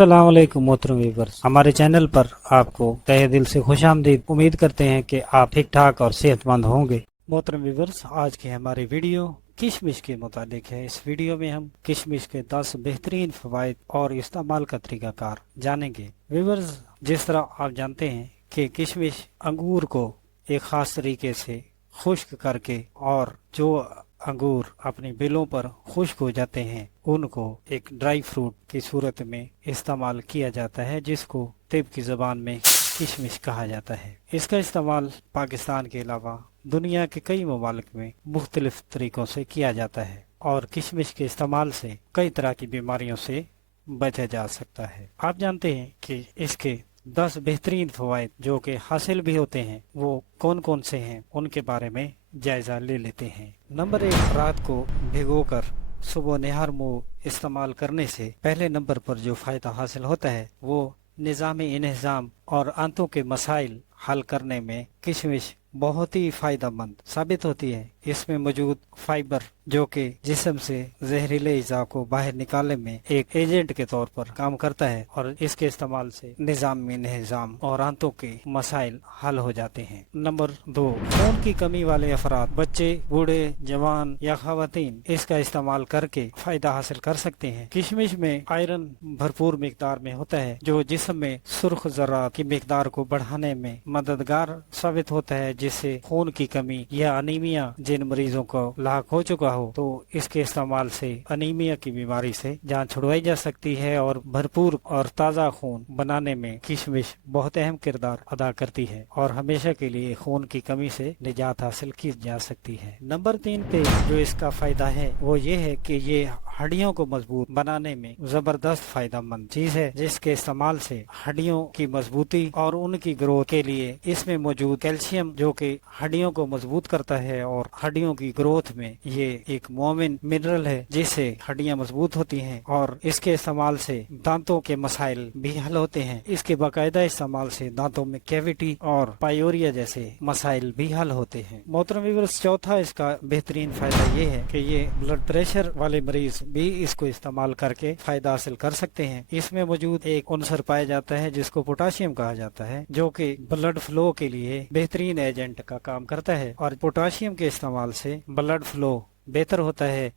अस्सलाम वालेकुम मोहतरम व्यूअर्स, हमारे चैनल पर आपको तहे दिल से खुशामदीद। उम्मीद करते हैं कि आप ठीक ठाक और सेहतमंद होंगे। मोहतरम व्यूअर्स, आज की हमारी वीडियो किशमिश के मुतालिक है। इस वीडियो में हम किशमिश के 10 बेहतरीन फवाइद और इस्तेमाल का तरीकाकार जानेंगे। व्यूअर्स, जिस तरह आप जानते हैं कि किशमिश अंगूर को एक ख़ास तरीके से खुश्क करके और जो अंगूर अपनी बेलों पर खुश्क हो जाते हैं उनको एक ड्राई फ्रूट की सूरत में इस्तेमाल किया जाता है, जिसको तिब की ज़बान में किशमिश कहा जाता है। इसका इस्तेमाल पाकिस्तान के अलावा दुनिया के कई ममालिक में मुख्तलिफ तरीक़ों से किया जाता है और किशमिश के इस्तेमाल से कई तरह की बीमारियों से बचा जा सकता है। आप जानते हैं कि इसके 10 बेहतरीन फवाइद जो कि हासिल भी होते हैं वो कौन कौन से हैं, उनके बारे में जायजा ले लेते हैं। नंबर 1, रात को भिगोकर सुबह निहार मुंह इस्तेमाल करने से पहले नंबर पर जो फ़ायदा हासिल होता है वो निज़ाम इंहज़ाम और आंतों के मसाइल हल करने में किशमिश बहुत ही फ़ायदेमंद साबित होती है। इसमें मौजूद फाइबर जो कि जिस्म से जहरीले अज़ा को बाहर निकालने में एक एजेंट के तौर पर काम करता है और इसके इस्तेमाल से निज़ाम इंहज़ाम और आंतों के मसाइल हल हो जाते हैं। नंबर 2, खून की कमी वाले अफराद, बच्चे, बूढ़े, जवान या खवातीन इसका इस्तेमाल करके फ़ायदा हासिल कर सकते हैं। किशमिश में आयरन भरपूर मिकदार में होता है जो जिस्म में सुर्ख ज़रात की मिकदार को बढ़ाने में मददगार साबित होता है, जिससे खून की कमी या अनीमिया जिन मरीजों को लाक हो चुका हो तो इसके इस्तेमाल से अनीमिया की बीमारी से जान छुड़वाई जा सकती है और भरपूर और ताज़ा खून बनाने में किशमिश बहुत अहम किरदार अदा करती है और हमेशा के लिए खून की कमी से निजात हासिल की जा सकती है। नंबर 3 पे जो इसका फायदा है वो ये है कि ये हड्डियों को मजबूत बनाने में जबरदस्त फायदेमंद चीज है, जिसके इस्तेमाल से हड्डियों की मजबूती और उनकी ग्रोथ के लिए इसमें मौजूद कैल्शियम जो कि हड्डियों को मजबूत करता है और हड्डियों की ग्रोथ में ये एक मोमिन मिनरल है जिससे हड्डियां मजबूत होती हैं और इसके इस्तेमाल से दांतों के मसाइल भी हल होते हैं। इसके बाकायदा इस्तेमाल से दांतों में कैविटी और पायोरिया जैसे मसाइल भी हल होते हैं। मोहतरम व्यूअर्स, चौथा इसका बेहतरीन फायदा ये है कि ये ब्लड प्रेशर वाले मरीज भी इसको इस्तेमाल करके फायदा हासिल कर सकते हैं। इसमें मौजूद एक उनसर पाया जाता है जिसको पोटाशियम कहा जाता है, जो कि ब्लड फ्लो के लिए बेहतरीन एजेंट का काम करता है और पोटाशियम के इस्तेमाल से ब्लड फ्लो बेहतर होता है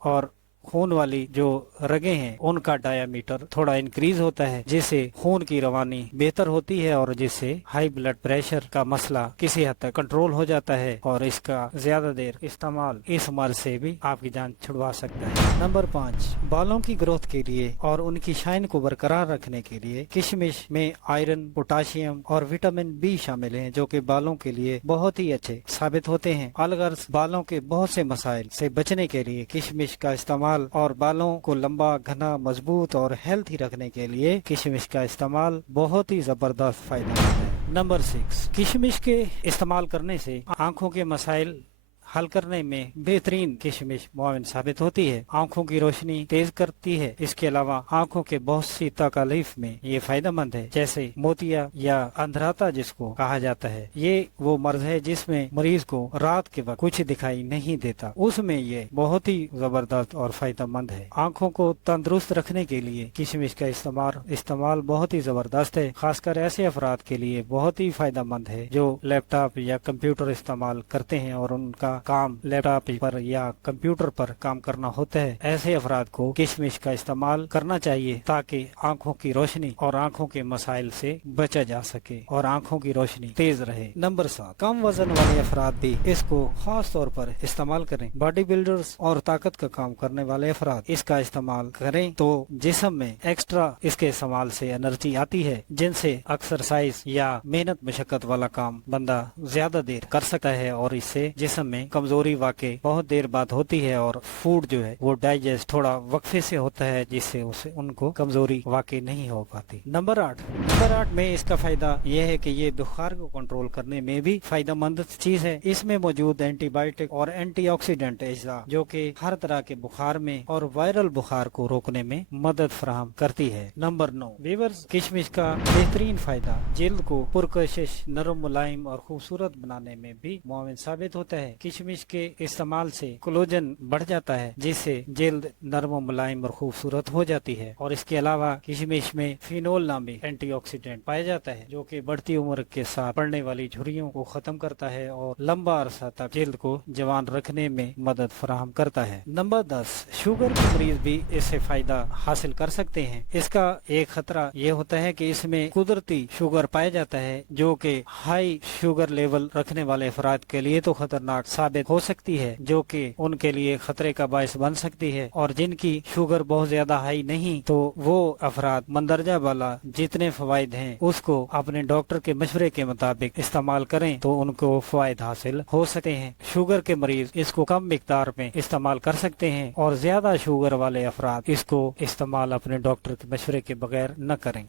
और खून वाली जो रगें हैं उनका डायामीटर थोड़ा इंक्रीज होता है, जिससे खून की रवानी बेहतर होती है और जिससे हाई ब्लड प्रेशर का मसला किसी हद तक कंट्रोल हो जाता है और इसका ज्यादा देर इस्तेमाल इस मर्ज से भी आपकी जान छुड़वा सकता है। नंबर 5, बालों की ग्रोथ के लिए और उनकी शाइन को बरकरार रखने के लिए किशमिश में आयरन, पोटाशियम और विटामिन बी शामिल हैं, जो कि बालों के लिए बहुत ही अच्छे साबित होते हैं। अलगर्ज बालों के बहुत से मसाइल से बचने के लिए किशमिश का इस्तेमाल और बालों को लंबा, घना, मजबूत और हेल्थी रखने के लिए किशमिश का इस्तेमाल बहुत ही जबरदस्त फायदा है। नंबर 6, किशमिश के इस्तेमाल करने से आंखों के मसाइल हल करने में बेहतरीन किशमिश मुआविन साबित होती है। आंखों की रोशनी तेज करती है। इसके अलावा आंखों के बहुत सी तकलीफ में ये फायदेमंद है, जैसे मोतिया या अंधराता जिसको कहा जाता है। ये वो मर्ज है जिसमें मरीज को रात के वक्त कुछ दिखाई नहीं देता, उसमें ये बहुत ही जबरदस्त और फायदेमंद है। आंखों को तंदुरुस्त रखने के लिए किशमिश का इस्तेमाल बहुत ही जबरदस्त है, खासकर ऐसे अफराद के लिए बहुत ही फायदेमंद है जो लैपटॉप या कंप्यूटर इस्तेमाल करते हैं और उनका काम लैपटॉप पर या कंप्यूटर पर काम करना होता है। ऐसे अफराद को किशमिश का इस्तेमाल करना चाहिए ताकि आंखों की रोशनी और आंखों के मसाइल से बचा जा सके और आंखों की रोशनी तेज रहे। नंबर 7, कम वजन वाले अफराद भी इसको खास तौर पर इस्तेमाल करें। बॉडी बिल्डर्स और ताकत का काम करने वाले अफराद इसका इस्तेमाल करें तो जिस्म में एक्स्ट्रा इसके इस्तेमाल से एनर्जी आती है, जिनसे एक्सरसाइज या मेहनत मशक्कत वाला काम बंदा ज्यादा देर कर सकता है और इससे जिस्म में कमजोरी वाकई बहुत देर बाद होती है और फूड जो है वो डाइजेस्ट थोड़ा वक्फे से होता है, जिससे उसे उनको कमजोरी वाकई नहीं हो पाती। नंबर 8 में इसका फायदा यह है कि ये बुखार को कंट्रोल करने में भी फायदेमंद चीज है। इसमें मौजूद एंटीबायोटिक और एंटीऑक्सीडेंट अज्जा जो कि हर तरह के बुखार में और वायरल बुखार को रोकने में मदद फराहम करती है। नंबर 9, व्यूअर्स, किशमिश का बेहतरीन फायदा जिल्द को पुरकशिश, नरम, मुलायम और खूबसूरत बनाने में भी मुआविन साबित होता है। किशमिश के इस्तेमाल से कोलेजन बढ़ जाता है, जिससे जल्द नरम और मुलायम और खूबसूरत हो जाती है। और इसके अलावा किशमिश में फिनोल नामी एंटीऑक्सीडेंट पाया जाता है, जो कि बढ़ती उम्र के साथ पड़ने वाली झुर्रियों को खत्म करता है और लंबा अरसा तक जल्द को जवान रखने में मदद फराहम करता है। नंबर 10, शुगर के मरीज भी इससे फायदा हासिल कर सकते हैं। इसका एक खतरा ये होता है कि इसमें कुदरती शुगर पाया जाता है, जो कि हाई शुगर लेवल रखने वाले अफराद के लिए तो खतरनाक साबित हो सकती है, जो कि उनके लिए खतरे का बायस बन सकती है। और जिनकी शुगर बहुत ज्यादा हाई नहीं, तो वो अफराद मंदरजा वाला जितने फवायद हैं उसको अपने डॉक्टर के मशवरे के मुताबिक इस्तेमाल करें तो उनको फायद हासिल हो सकते हैं। शुगर के मरीज इसको कम मिकदार में इस्तेमाल कर सकते हैं और ज्यादा शुगर वाले अफराद इसको इस्तेमाल अपने डॉक्टर के मशवरे के बगैर न करें।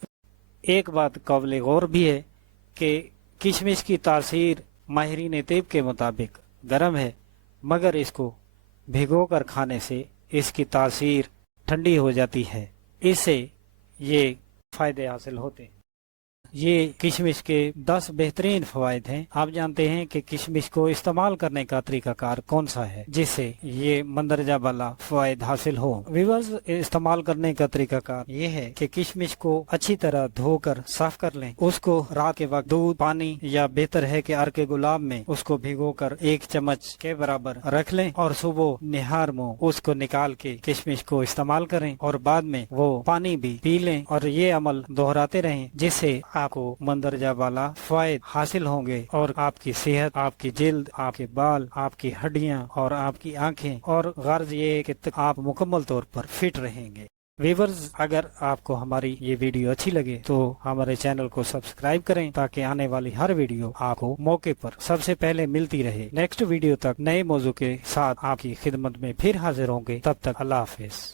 एक बात काबिल गौर भी है कि किशमिश की तासीर माहिरीन तिब के मुताबिक गर्म है, मगर इसको भिगोकर खाने से इसकी तासीर ठंडी हो जाती है। इससे ये फायदे हासिल होते हैं। ये किशमिश के 10 बेहतरीन फवायद हैं। आप जानते हैं कि किशमिश को इस्तेमाल करने का तरीकाकार कौन सा है जिससे ये मंदरजा वाला फवायद हासिल हो। व्यूअर्स, इस्तेमाल करने का तरीकाकार ये है कि किशमिश को अच्छी तरह धोकर साफ कर लें। उसको रात के वक्त दूध, पानी या बेहतर है कि अर्क गुलाब में उसको भिगोकर 1 चम्मच के बराबर रख लें और सुबह निहार मुंह उसको निकाल के किशमिश को इस्तेमाल करें और बाद में वो पानी भी पी लें और ये अमल दोहराते रहें, जिससे आपको मंदरजा वाला फायद हासिल होंगे और आपकी सेहत, आपकी जिल्द, आपके बाल, आपकी हड्डियां और आपकी आंखें, और गर्ज ये है कि आप मुकम्मल तौर पर फिट रहेंगे। व्यूअर्स, अगर आपको हमारी ये वीडियो अच्छी लगे तो हमारे चैनल को सब्सक्राइब करें ताकि आने वाली हर वीडियो आपको मौके पर सबसे पहले मिलती रहे। नेक्स्ट वीडियो तक नए मौजू के साथ आपकी खिदमत में फिर हाजिर होंगे। तब तक अल्लाह हाफिज।